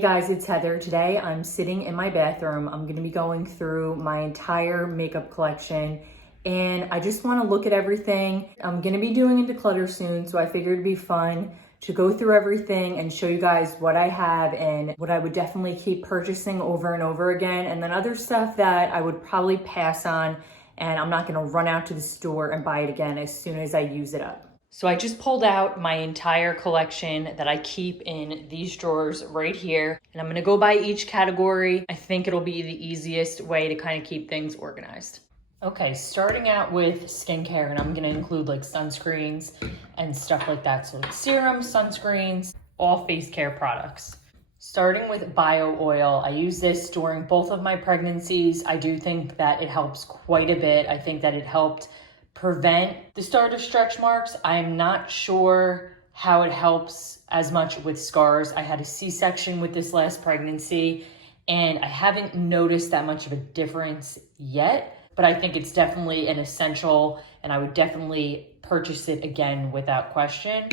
Hey guys, it's Heather. Today I'm sitting in my bathroom. I'm going to be going through my entire makeup collection and I just want to look at everything. I'm going to be doing a declutter soon, so I figured it'd be fun to go through everything and show you guys what I have and what I would definitely keep purchasing over and over again, and then other stuff that I would probably pass on and I'm not going to run out to the store and buy it again as soon as I use it up. So I just pulled out my entire collection that I keep in these drawers right here. And I'm gonna go by each category. I think it'll be the easiest way to kind of keep things organized. Okay, starting out with skincare, and I'm gonna include like sunscreens and stuff like that. So like serums, sunscreens, all face care products. Starting with bio oil, I use this during both of my pregnancies. I do think that it helps quite a bit. I think that it helped prevent the start of stretch marks. I'm not sure how it helps as much with scars. I had a C-section with this last pregnancy and I haven't noticed that much of a difference yet, but I think it's definitely an essential and I would definitely purchase it again without question.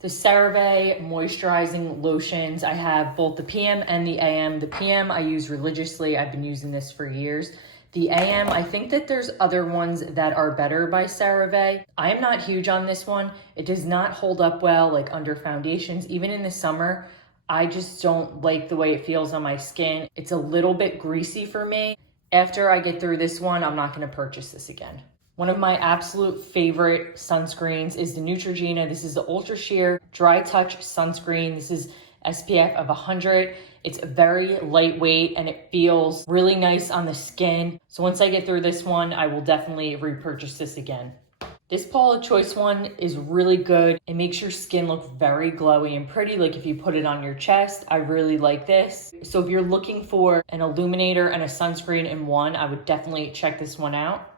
The CeraVe moisturizing lotions, I have both the PM and the AM. The PM I use religiously. I've been using this for years. The AM, I think that there's other ones that are better by CeraVe. I am not huge on this one. It does not hold up well like under foundations. Even in the summer, I just don't like the way it feels on my skin. It's a little bit greasy for me. After I get through this one, I'm not gonna purchase this again. One of my absolute favorite sunscreens is the Neutrogena. This is the Ultra Sheer Dry Touch Sunscreen. This is SPF of 100. It's very lightweight and it feels really nice on the skin. So once I get through this one, I will definitely repurchase this again. This Paula Choice one is really good. It makes your skin look very glowy and pretty, like if you put it on your chest. I really like this. So if you're looking for an illuminator and a sunscreen in one, I would definitely check this one out.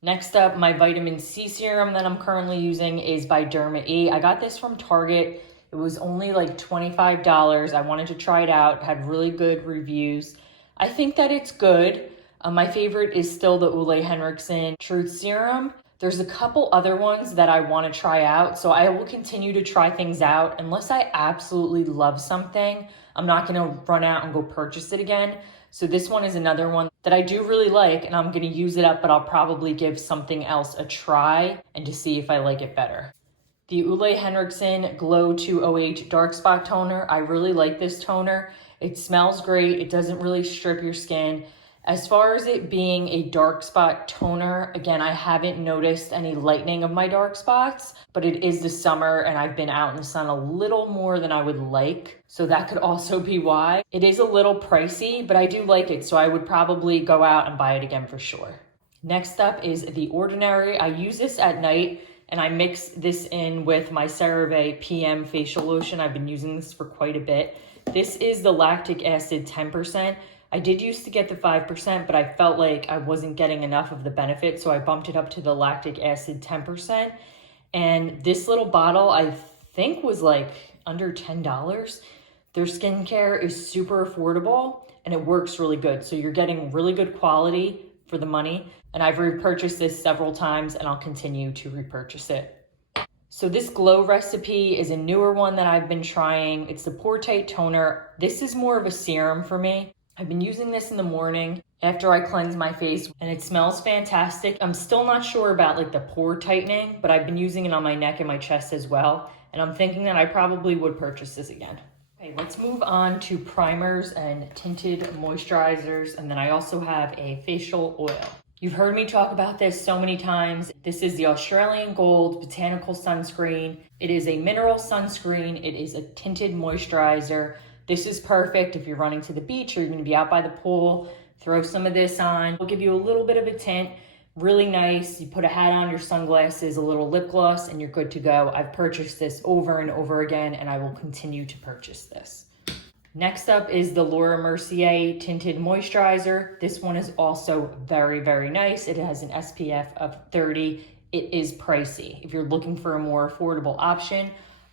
Next up, my vitamin C serum that I'm currently using is by Derma-E. I got this from Target. It was only like $25. I wanted to try it out. It had really good reviews. I think that it's good. My favorite is still the Ole Henriksen Truth Serum. There's a couple other ones that I want to try out, so I will continue to try things out. Unless I absolutely love something, I'm not going to run out and go purchase it again. So this one is another one that I do really like, and I'm going to use it up, but I'll probably give something else a try and to see if I like it better. The Ole Henriksen Glow 2OH Dark Spot Toner. I really like this toner. It smells great. It doesn't really strip your skin. As far as it being a dark spot toner, again, I haven't noticed any lightening of my dark spots, but it is the summer and I've been out in the sun a little more than I would like. So that could also be why. It is a little pricey, but I do like it. So I would probably go out and buy it again for sure. Next up is The Ordinary. I use this at night. And I mix this in with my CeraVe PM facial lotion. I've been using this for quite a bit. This is the lactic acid 10%. I did used to get the 5%, but I felt like I wasn't getting enough of the benefit, so I bumped it up to the lactic acid 10%. And this little bottle, I think was like under $10. Their skincare is super affordable and it works really good. So you're getting really good quality for the money. And I've repurchased this several times and I'll continue to repurchase it. So this Glow recipe is a newer one that I've been trying. It's the Pore Tight Toner. This is more of a serum for me. I've been using this in the morning after I cleanse my face and it smells fantastic. I'm still not sure about like the pore tightening, but I've been using it on my neck and my chest as well. And I'm thinking that I probably would purchase this again. Okay, let's move on to primers and tinted moisturizers. And then I also have a facial oil. You've heard me talk about this so many times. This is the Australian Gold Botanical Sunscreen. It is a mineral sunscreen. It is a tinted moisturizer. This is perfect if you're running to the beach or you're gonna be out by the pool. Throw some of this on. It'll give you a little bit of a tint. Really nice. You put a hat on, your sunglasses, a little lip gloss, and you're good to go. I've purchased this over and over again, and I will continue to purchase this. Next up is the Laura Mercier Tinted Moisturizer. This one is also very, very nice. It has an SPF of 30. It is pricey. If you're looking for a more affordable option,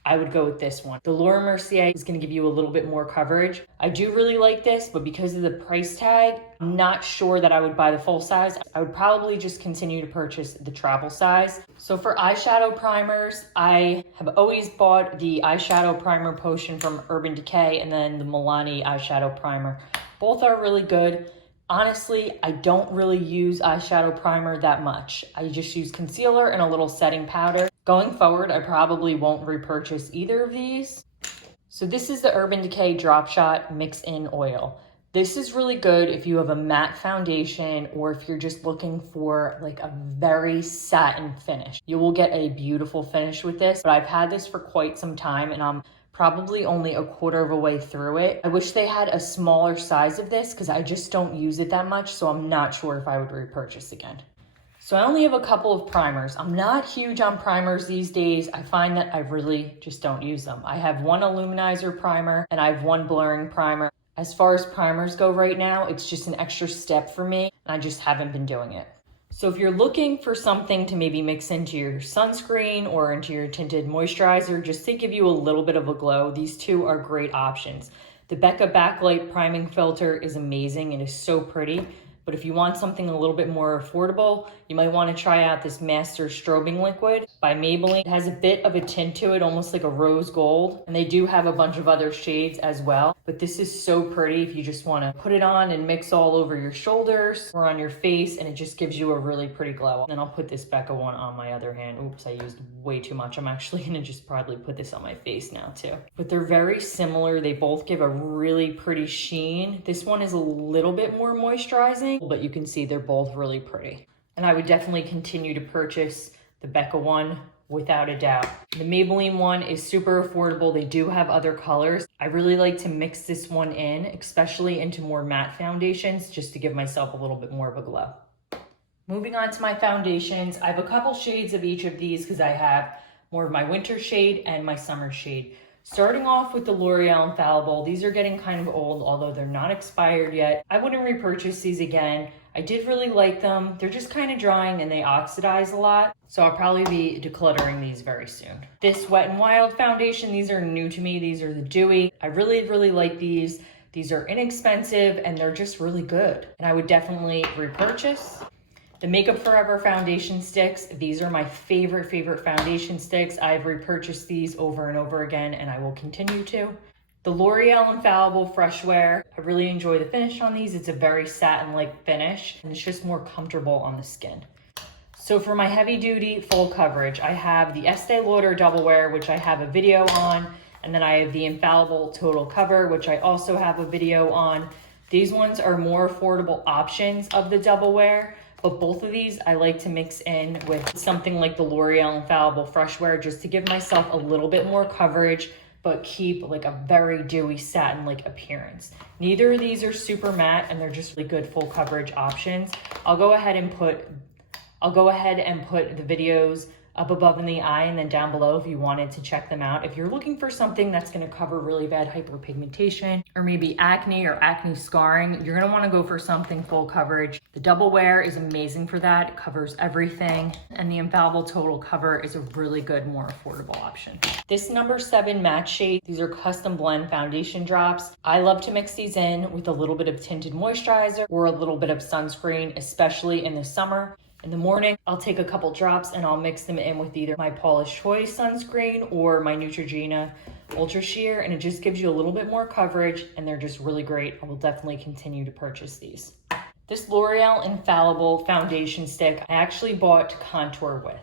I would go with this one. The Laura Mercier is gonna give you a little bit more coverage. I do really like this, but because of the price tag, I'm not sure that I would buy the full size. I would probably just continue to purchase the travel size. So for eyeshadow primers, I have always bought the eyeshadow primer potion from Urban Decay and then the Milani eyeshadow primer. Both are really good. Honestly, I don't really use eyeshadow primer that much. I just use concealer and a little setting powder. Going forward, I probably won't repurchase either of these. So this is the Urban Decay Drop Shot Mix In Oil. This is really good if you have a matte foundation or if you're just looking for like a very satin finish. You will get a beautiful finish with this, but I've had this for quite some time and I'm probably only a quarter of a way through it. I wish they had a smaller size of this because I just don't use it that much, so I'm not sure if I would repurchase again. So I only have a couple of primers. I'm not huge on primers these days. I find that I really just don't use them. I have one illuminizer primer and I have one blurring primer. As far as primers go right now, it's just an extra step for me and I just haven't been doing it. So if you're looking for something to maybe mix into your sunscreen or into your tinted moisturizer, just to give you a little bit of a glow, these two are great options. The Becca Backlight Priming Filter is amazing and is so pretty. But if you want something a little bit more affordable, you might want to try out this Master Strobing Liquid by Maybelline. It has a bit of a tint to it, almost like a rose gold. And they do have a bunch of other shades as well. But this is so pretty if you just want to put it on and mix all over your shoulders or on your face, and it just gives you a really pretty glow. And then I'll put this Becca one on my other hand. Oops, I used way too much. I'm actually going to just probably put this on my face now too. But they're very similar. They both give a really pretty sheen. This one is a little bit more moisturizing, but you can see they're both really pretty. And I would definitely continue to purchase the Becca one without a doubt. The Maybelline one is super affordable. They do have other colors. I really like to mix this one in, especially into more matte foundations, just to give myself a little bit more of a glow. Moving on to my foundations, I have a couple shades of each of these because I have more of my winter shade and my summer shade. Starting off with the L'Oreal Infallible, these are getting kind of old, although they're not expired yet. I wouldn't repurchase these again. I did really like them. They're just kind of drying and they oxidize a lot. So I'll probably be decluttering these very soon. This Wet n Wild foundation, these are new to me. These are the Dewy. I really like these. These are inexpensive and they're just really good. And I would definitely repurchase. The Makeup Forever foundation sticks, these are my favorite foundation sticks. I've repurchased these over and over again and I will continue to. The L'Oreal Infallible Fresh Wear, I really enjoy the finish on these. It's a very satin-like finish and it's just more comfortable on the skin. So for my heavy duty full coverage, I have the Estee Lauder Double Wear, which I have a video on, and then I have the Infallible Total Cover, which I also have a video on. These ones are more affordable options of the Double Wear. But both of these I like to mix in with something like the L'Oreal Infallible Fresh Wear just to give myself a little bit more coverage, but keep like a very dewy satin-like appearance. Neither of these are super matte and they're just really good full coverage options. I'll go ahead and put the videos up above in the eye and then down below if you wanted to check them out. If you're looking for something that's gonna cover really bad hyperpigmentation or maybe acne or acne scarring, you're gonna wanna go for something full coverage. The Double Wear is amazing for that. It covers everything. And the Infallible Total Cover is a really good, more affordable option. This number 7 matte shade, these are custom blend foundation drops. I love to mix these in with a little bit of tinted moisturizer or a little bit of sunscreen, especially in the summer. In the morning, I'll take a couple drops and I'll mix them in with either my Paula's Choice sunscreen or my Neutrogena Ultra Sheer, and it just gives you a little bit more coverage and they're just really great. I will definitely continue to purchase these. This L'Oreal Infallible foundation stick, I actually bought to contour with.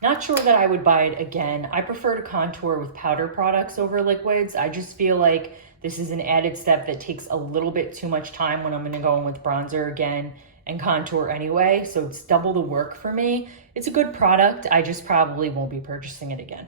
Not sure that I would buy it again. I prefer to contour with powder products over liquids. I just feel like this is an added step that takes a little bit too much time when I'm gonna go in with bronzer again and contour anyway, so it's double the work for me. It's a good product, I just probably won't be purchasing it again.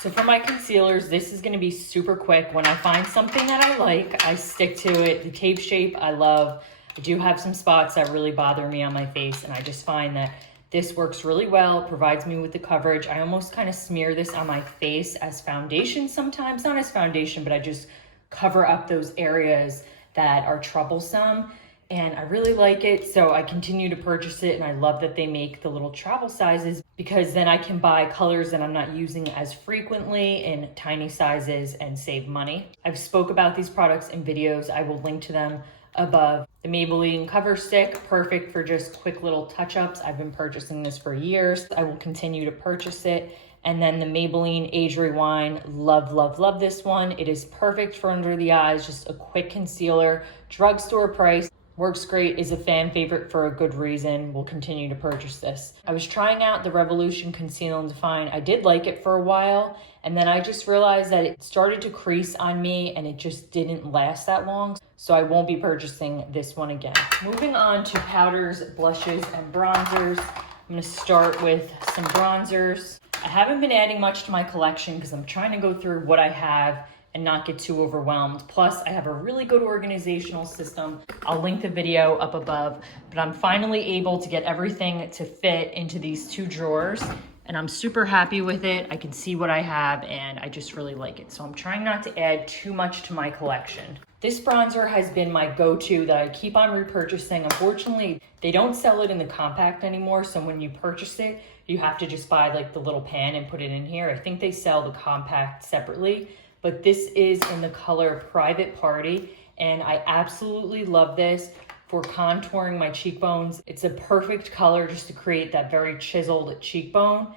So for my concealers, this is gonna be super quick. When I find something that I like, I stick to it. The Tape Shape, I love. I do have some spots that really bother me on my face, and I just find that this works really well, provides me with the coverage. I almost kind of smear this on my face as foundation sometimes, not as foundation, but I just cover up those areas that are troublesome. and I really like it, so I continue to purchase it. And I love that they make the little travel sizes, because then I can buy colors that I'm not using as frequently in tiny sizes and save money. I've spoke about these products in videos. I will link to them above. The Maybelline Cover Stick, perfect for just quick little touch-ups. I've been purchasing this for years. I will continue to purchase it. And then the Maybelline Age Rewind, love, love, love this one. It is perfect for under the eyes, just a quick concealer, drugstore price. Works great, is a fan favorite for a good reason. We'll continue to purchase this. I was trying out the Revolution Conceal and Define. I did like it for a while, and then I just realized that it started to crease on me and it just didn't last that long. So I won't be purchasing this one again. Moving on to powders, blushes, and bronzers. I'm gonna start with some bronzers. I haven't been adding much to my collection because I'm trying to go through what I have and not get too overwhelmed. Plus, I have a really good organizational system. I'll link the video up above, but I'm finally able to get everything to fit into these 2 drawers, and I'm super happy with it. I can see what I have, and I just really like it. So I'm trying not to add too much to my collection. This bronzer has been my go-to that I keep on repurchasing. Unfortunately, they don't sell it in the compact anymore, so when you purchase it, you have to just buy like the little pan and put it in here. I think they sell the compact separately, but this is in the color Private Party, and I absolutely love this for contouring my cheekbones. It's a perfect color just to create that very chiseled cheekbone,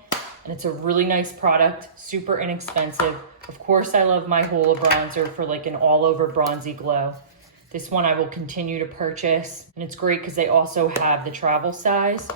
and it's a really nice product, super inexpensive. Of course, I love my Hoola bronzer for like an all-over bronzy glow. This one I will continue to purchase, and it's great because they also have the travel size.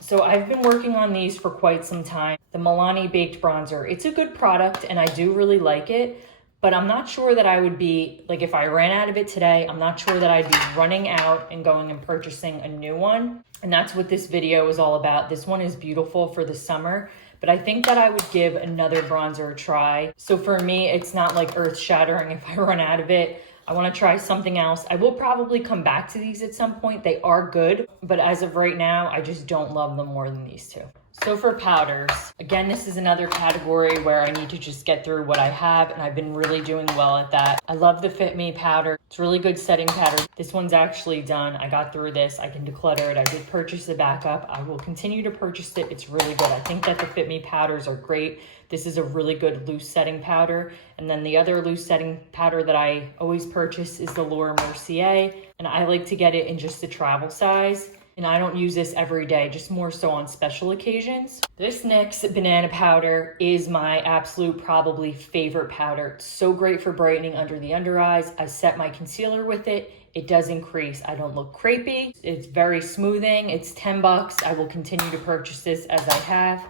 So I've been working on these for quite some time. The Milani Baked Bronzer, it's a good product and I do really like it, but I'm not sure that I would be, like if I ran out of it today, I'm not sure that I'd be running out and going and purchasing a new one. And that's what this video is all about. This one is beautiful for the summer, but I think that I would give another bronzer a try. So for me, it's not like earth shattering if I run out of it. I want to try something else. I will probably come back to these at some point. They are good, but as of right now, I just don't love them more than these 2. So for powders, again, this is another category where I need to just get through what I have, and I've been really doing well at that. I love the Fit Me powder. It's really good setting powder. This one's actually done. I got through this. I can declutter it. I did purchase the backup. I will continue to purchase it. It's really good. I think that the Fit Me powders are great. This is a really good loose setting powder. And then the other loose setting powder that I always purchase is the Laura Mercier, and I like to get it in just the travel size. And I don't use this every day, just more so on special occasions. This NYX banana powder is my absolute probably favorite powder. It's so great for brightening under the under eyes. I set my concealer with it. It does increase. I don't look crepey. It's very smoothing. It's $10. I will continue to purchase this as I have.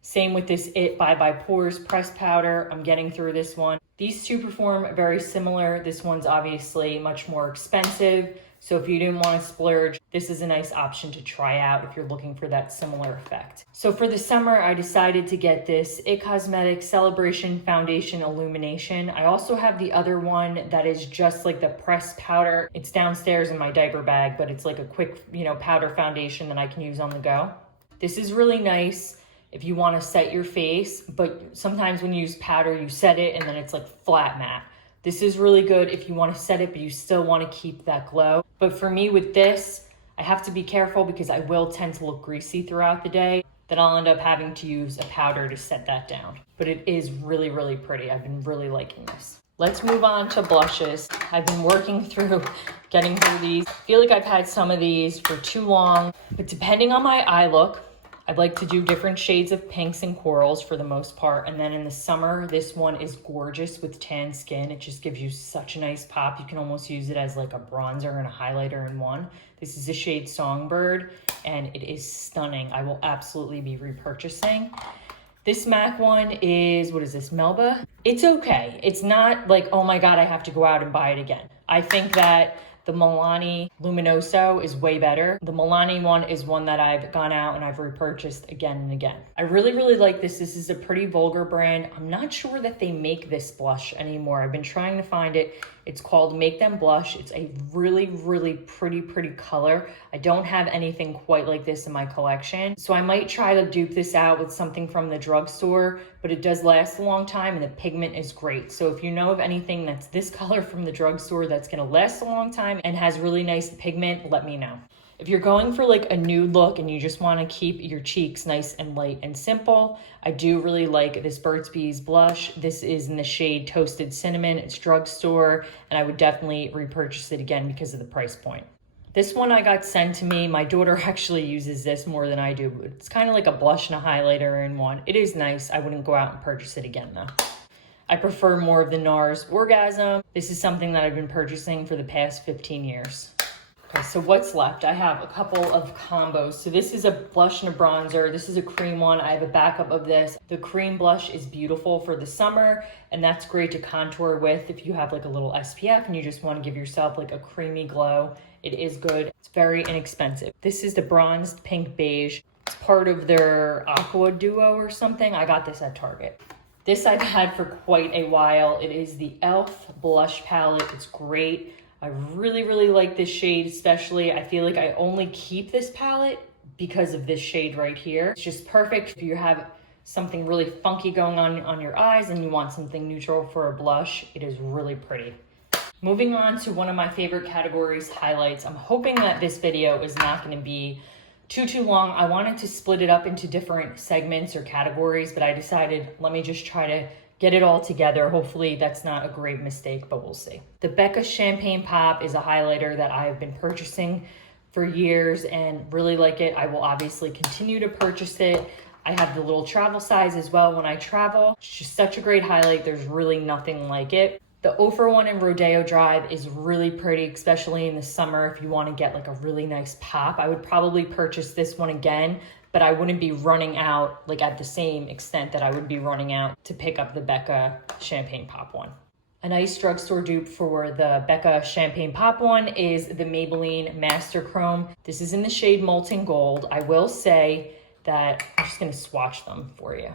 Same with this IT Bye Pores pressed powder. I'm getting through this one. These 2 perform very similar. This one's obviously much more expensive. So if you didn't want to splurge, this is a nice option to try out if you're looking for that similar effect. So for the summer, I decided to get this IT Cosmetics Celebration Foundation Illumination. I also have the other one that is just like the pressed powder. It's downstairs in my diaper bag, but it's like a quick, powder foundation that I can use on the go. This is really nice if you want to set your face, but sometimes when you use powder, you set it and then it's like flat matte. This is really good if you want to set it, but you still want to keep that glow. But for me with this, I have to be careful because I will tend to look greasy throughout the day. Then I'll end up having to use a powder to set that down. But it is really, really pretty. I've been really liking this. Let's move on to blushes. I've been working through getting through these. I feel like I've had some of these for too long, but depending on my eye look, I'd like to do different shades of pinks and corals for the most part. And then in the summer, this one is gorgeous with tan skin. It just gives you such a nice pop. You can almost use it as like a bronzer and a highlighter in one. This is the shade Songbird, and it is stunning. I will absolutely be repurchasing. This MAC one is, what is this, Melba? It's okay. It's not like, oh my God, I have to go out and buy it again. I think that the Milani Luminoso is way better. The Milani one is one that I've gone out and I've repurchased again and again. I really, really like this. This is a pretty vulgar brand. I'm not sure that they make this blush anymore. I've been trying to find it. It's called Make Them Blush. It's a really, really pretty color. I don't have anything quite like this in my collection. So I might try to dupe this out with something from the drugstore, but but it does last a long time and the pigment is great. So if you know of anything that's this color from the drugstore that's gonna last a long time and has really nice pigment, let me know. If you're going for like a nude look and you just want to keep your cheeks nice and light and simple, I do really like this Burt's Bees blush. This is in the shade Toasted Cinnamon. It's drugstore, and I would definitely repurchase it again because of the price point. This one I got sent to me. My daughter actually uses this more than I do. It's kind of like a blush and a highlighter in one. It is nice. I wouldn't go out and purchase it again though. I prefer more of the NARS Orgasm. This is something that I've been purchasing for the past 15 years. Okay, so what's left? I have a couple of combos. So this is a blush and a bronzer. This is a cream one. I have a backup of this. The cream blush is beautiful for the summer, and that's great to contour with if you have like a little SPF and you just want to give yourself like a creamy glow. It is good. It's very inexpensive. This is the bronzed pink beige. It's part of their Aqua Duo or something. I got this at Target. This I've had for quite a while. It is the e.l.f. blush palette. It's great. I really, really like this shade especially. I feel like I only keep this palette because of this shade right here. It's just perfect if you have something really funky going on your eyes and you want something neutral for a blush. It is really pretty. Moving on to one of my favorite categories, highlights. I'm hoping that this video is not going to be too long. I wanted to split it up into different segments or categories, but I decided let me just try to get it all together. Hopefully that's not a great mistake, but we'll see. The Becca Champagne Pop is a highlighter that I've been purchasing for years and really like it. I will obviously continue to purchase it. I have the little travel size as well when I travel. It's just such a great highlight. There's really nothing like it. The Ophir one in Rodeo Drive is really pretty, especially in the summer if you want to get like a really nice pop. I would probably purchase this one again, but I wouldn't be running out like at the same extent that I would be running out to pick up the Becca Champagne Pop one. A nice drugstore dupe for the Becca Champagne Pop one is the Maybelline Master Chrome. This is in the shade Molten Gold. I will say that I'm just gonna swatch them for you.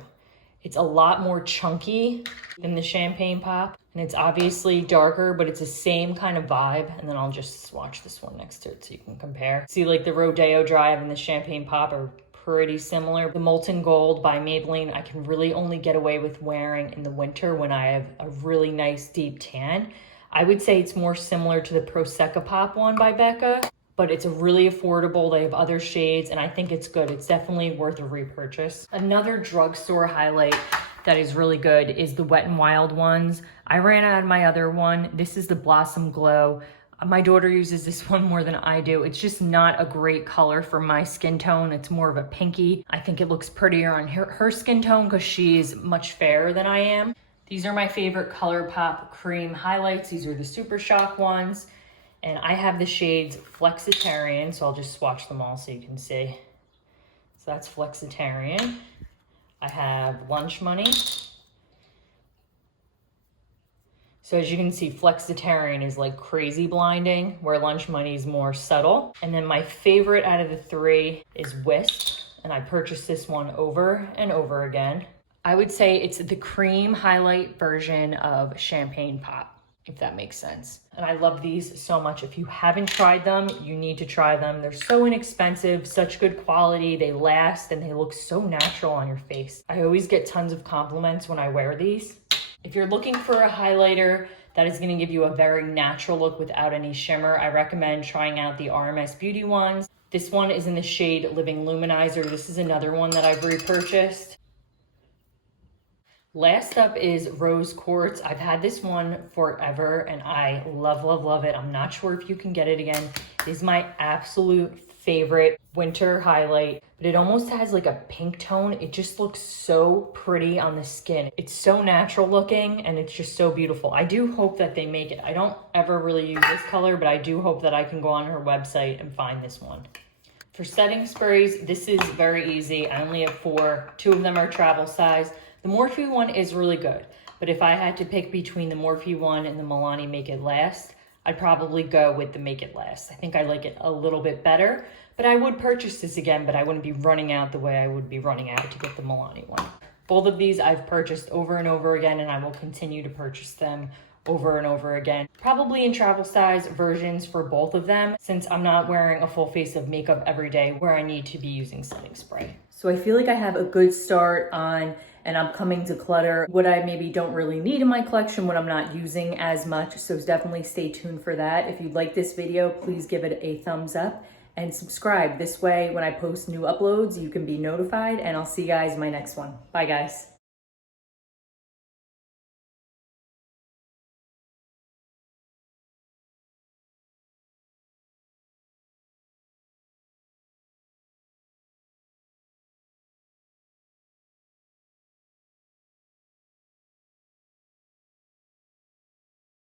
It's a lot more chunky than the Champagne Pop, and it's obviously darker, but it's the same kind of vibe. And then I'll just swatch this one next to it so you can compare. See, like the Rodeo Drive and the Champagne Pop are pretty similar. The Molten Gold by Maybelline, I can really only get away with wearing in the winter when I have a really nice deep tan. I would say it's more similar to the Prosecco Pop one by Becca, but it's a really affordable. They have other shades and I think it's good. It's definitely worth a repurchase. Another drugstore highlight that is really good is the Wet n Wild ones. I ran out of my other one. This is the Blossom Glow. My daughter uses this one more than I do. It's just not a great color for my skin tone. It's more of a pinky. I think it looks prettier on her skin tone because she's much fairer than I am. These are my favorite ColourPop cream highlights. These are the Super Shock ones. And I have the shades Flexitarian, so I'll just swatch them all so you can see. So that's Flexitarian. I have Lunch Money. So as you can see, Flexitarian is like crazy blinding, where Lunch Money is more subtle. And then my favorite out of the three is Wisp, and I purchased this one over and over again. I would say it's the cream highlight version of Champagne Pop, if that makes sense. And I love these so much. If you haven't tried them, you need to try them. They're so inexpensive, such good quality, they last, and they look so natural on your face. I always get tons of compliments when I wear these. If you're looking for a highlighter that is gonna give you a very natural look without any shimmer, I recommend trying out the RMS Beauty ones. This one is in the shade Living Luminizer. This is another one that I've repurchased. Last up is Rose Quartz. I've had this one forever and I love, love, love it. I'm not sure if you can get it again. It is my absolute favorite winter highlight, but it almost has like a pink tone. It just looks so pretty on the skin. It's so natural looking and it's just so beautiful. I do hope that they make it. I don't ever really use this color, but I do hope that I can go on her website and find this one. For setting sprays, this is very easy. I only have 4. 2 of them are travel size. The Morphe one is really good, but if I had to pick between the Morphe one and the Milani Make It Last, I'd probably go with the Make It Last. I think I like it a little bit better, but I would purchase this again, but I wouldn't be running out the way I would be running out to get the Milani one. Both of these I've purchased over and over again, and I will continue to purchase them over and over again. Probably in travel size versions for both of them, since I'm not wearing a full face of makeup every day where I need to be using setting spray. So I feel like I have a good start on and I'm coming to clutter what I maybe don't really need in my collection, what I'm not using as much. So definitely stay tuned for that. If you like this video, please give it a thumbs up and subscribe. This way, when I post new uploads, you can be notified, and I'll see you guys in my next one. Bye guys.